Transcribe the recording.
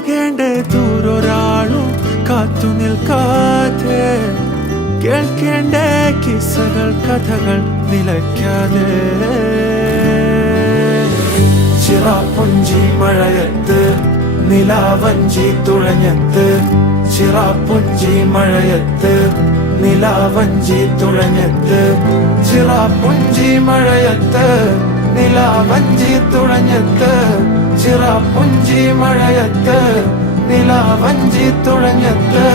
പോകേണ്ട ദൂരൊരാളും കാത്തു നിൽക്കാതെ, കേൾക്കേണ്ട കിസ്സകൾ കഥകൾ നിലയ്ക്കാതെ. ചിറാപ്പുഞ്ചി മഴയത്ത് നിലാവഞ്ചി തുഴഞ്ഞത്ത്, ചിറാപ്പുഞ്ചി മഴയത്ത് നിലാവഞ്ചി തുഴഞ്ഞത്ത്, ചിറാപ്പുഞ്ചി മഴയത്ത് നിലാവഞ്ചി തുഴഞ്ഞത്ത്, ചിറാപ്പുഞ്ചി മഴയത്ത് നിലാവഞ്ചി തുഴഞ്ഞത്ത്.